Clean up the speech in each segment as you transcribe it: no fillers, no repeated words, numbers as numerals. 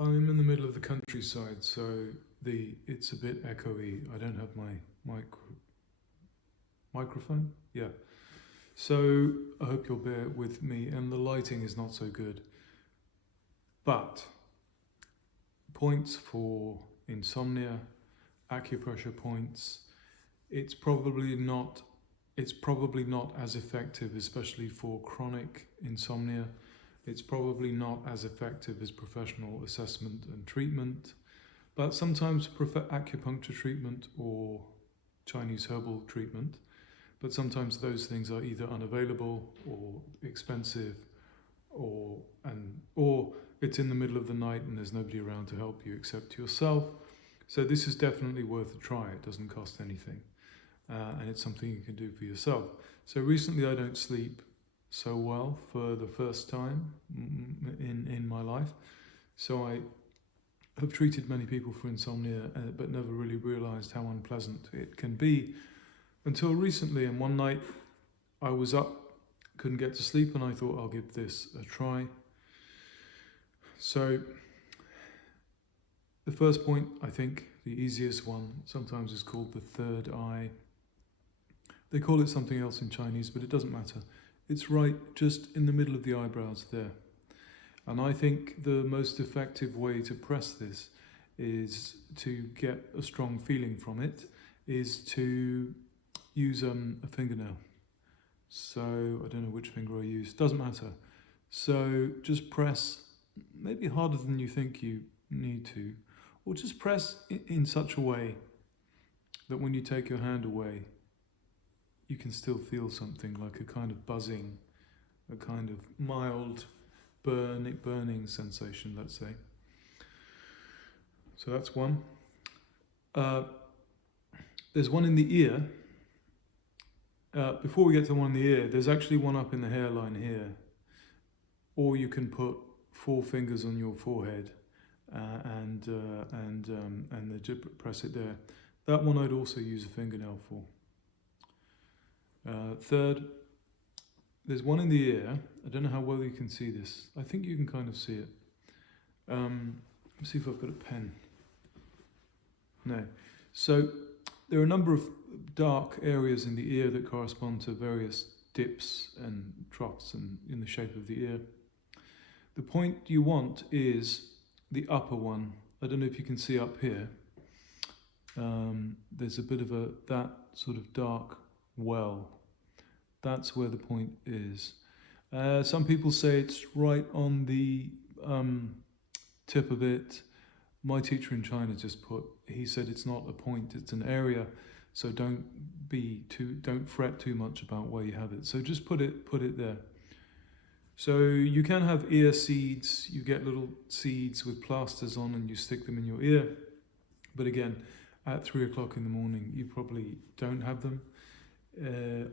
I'm in the middle of the countryside, so it's a bit echoey. I don't have my microphone. Yeah. So I hope you'll bear with me, and the lighting is not so good. But points for insomnia, acupressure points, it's probably not as effective, especially for chronic insomnia. It's probably not as effective as professional assessment and treatment, but sometimes acupuncture treatment or Chinese herbal treatment, but sometimes those things are either unavailable or expensive, or it's in the middle of the night and there's nobody around to help you except yourself. So this is definitely worth a try. It doesn't cost anything, and it's something you can do for yourself. So recently I don't sleep so well for the first time in my life. So I have treated many people for insomnia, but never really realized how unpleasant it can be until recently. And one night I was up, couldn't get to sleep, and I thought I'll give this a try. So the first point, I think the easiest one, sometimes is called the third eye. They call it something else in Chinese, but it doesn't matter. It's right just in the middle of the eyebrows there. And I think the most effective way to press this is to get a strong feeling from it, is to use a fingernail. So I don't know which finger I use, doesn't matter. So just press, maybe harder than you think you need to, or just press in such a way that when you take your hand away, you can still feel something like a kind of buzzing, a kind of mild burning sensation, let's say. So that's one. There's one in the ear. Before we get to the one in the ear, there's actually one up in the hairline here. Or you can put 4 fingers on your forehead and press it there. That one I'd also use a fingernail for. Third, there's one in the ear. I don't know how well you can see this. I think you can kind of see it. Let's see if I've got a pen. No. So there are a number of dark areas in the ear that correspond to various dips and troughs and in the shape of the ear. The point you want is the upper one. I don't know if you can see up here. There's a bit of that sort of dark well. That's where the point is. Some people say it's right on the tip of it. My teacher in China he said it's not a point, it's an area. So don't fret too much about where you have it. So just put it there. So you can have ear seeds. You get little seeds with plasters on and you stick them in your ear. But again, at 3 o'clock in the morning, you probably don't have them.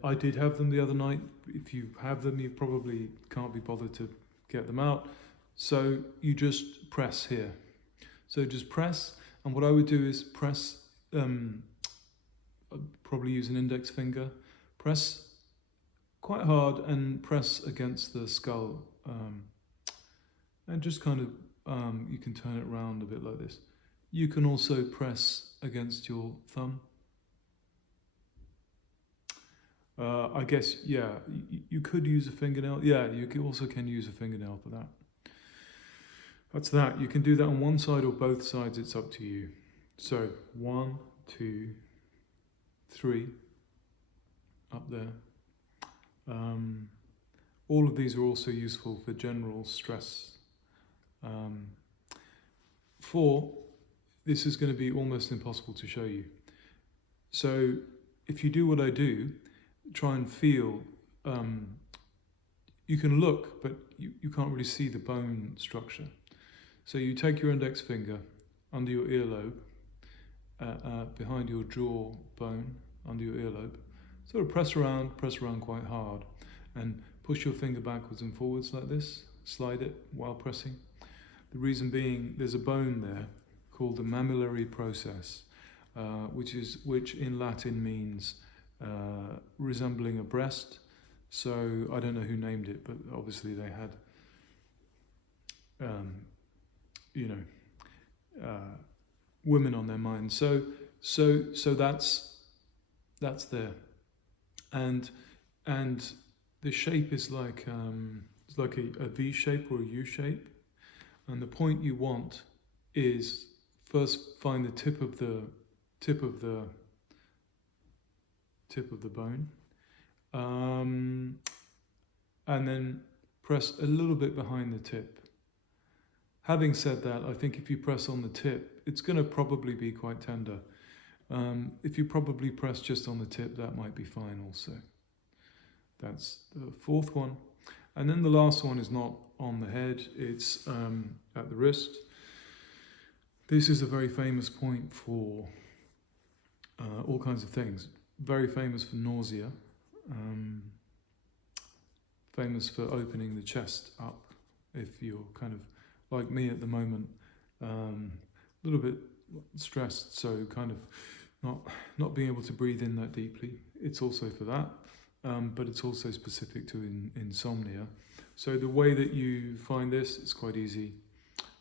I did have them the other night. If you have them, you probably can't be bothered to get them out. So you just press here. So just press, and what I would do is press, probably use an index finger, press quite hard and press against the skull. And just kind of, you can turn it around a bit like this. You can also press against your thumb. I guess, yeah, you could use a fingernail. Yeah, you also can use a fingernail for that. That's that. You can do that on one side or both sides. It's up to you. So 1, 2, 3, up there. All of these are also useful for general stress. 4, this is going to be almost impossible to show you. So if you do what I do, try and feel, you can look, but you can't really see the bone structure. So you take your index finger under your earlobe, behind your jaw bone, under your earlobe, sort of press around quite hard, and push your finger backwards and forwards like this, slide it while pressing. The reason being, there's a bone there called the mammillary process, which in Latin means resembling a breast. So I don't know who named it, but obviously they had women on their mind. So that's there, and the shape is like it's like a V shape or a U shape, and the point you want is first find the tip of the bone, and then press a little bit behind the tip. Having said that, I think if you press on the tip, it's going to probably be quite tender. If you probably press just on the tip, that might be fine also. That's the fourth one. And then the last one is not on the head, it's at the wrist. This is a very famous point for all kinds of things. Very famous for nausea. Famous for opening the chest up if you're kind of like me at the moment, a little bit stressed, so kind of not being able to breathe in that deeply. It's also for that, but it's also specific to insomnia. So the way that you find this is quite easy.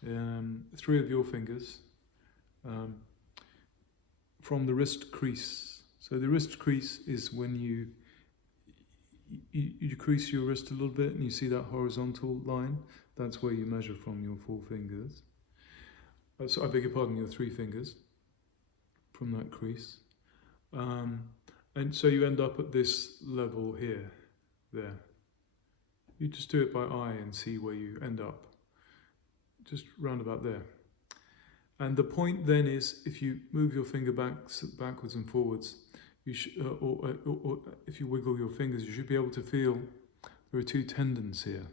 3 of your fingers from the wrist crease. So the wrist crease is when you crease your wrist a little bit and you see that horizontal line. That's where you measure from your 4 fingers. So I beg your pardon, your 3 fingers from that crease. And so you end up at this level here, there. You just do it by eye and see where you end up. Just round about there. And the point then is, if you move your finger backwards and forwards, you or if you wiggle your fingers, you should be able to feel there are 2 tendons here.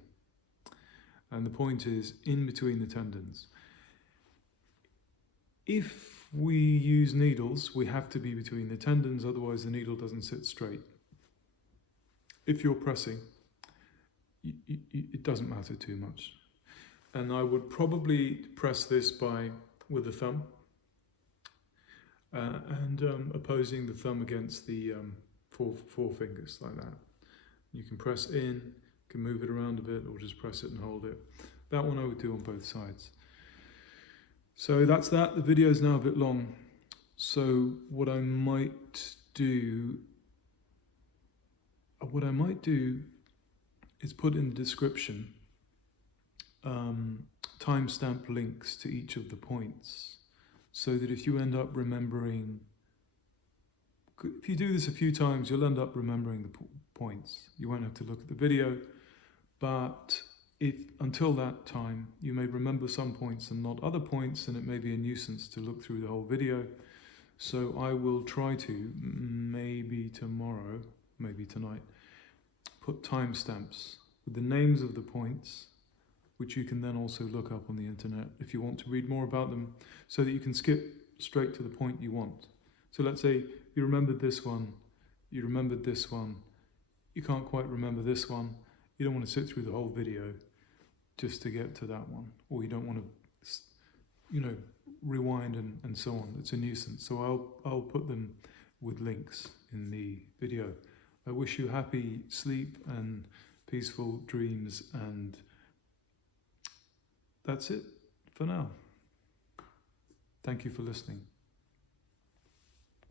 And the point is in between the tendons. If we use needles, we have to be between the tendons, otherwise the needle doesn't sit straight. If you're pressing, it doesn't matter too much. And I would probably press this with the thumb, and opposing the thumb against the four fingers like that. You can press in, can move it around a bit, or just press it and hold it. That one I would do on both sides. So that's that. The video is now a bit long. So what I might do is put in the description timestamp links to each of the points, so that if you end up remembering, if you do this a few times, you'll end up remembering the points. You won't have to look at the video, but if until that time you may remember some points and not other points, and it may be a nuisance to look through the whole video. So I will try to, maybe tomorrow, maybe tonight, put timestamps with the names of the points, which you can then also look up on the internet if you want to read more about them, so that you can skip straight to the point you want. So let's say you remembered this one, you remembered this one, you can't quite remember this one, you don't want to sit through the whole video just to get to that one, or you don't want to, rewind and so on. It's a nuisance. So I'll put them with links in the video. I wish you happy sleep and peaceful dreams, and that's it for now. Thank you for listening.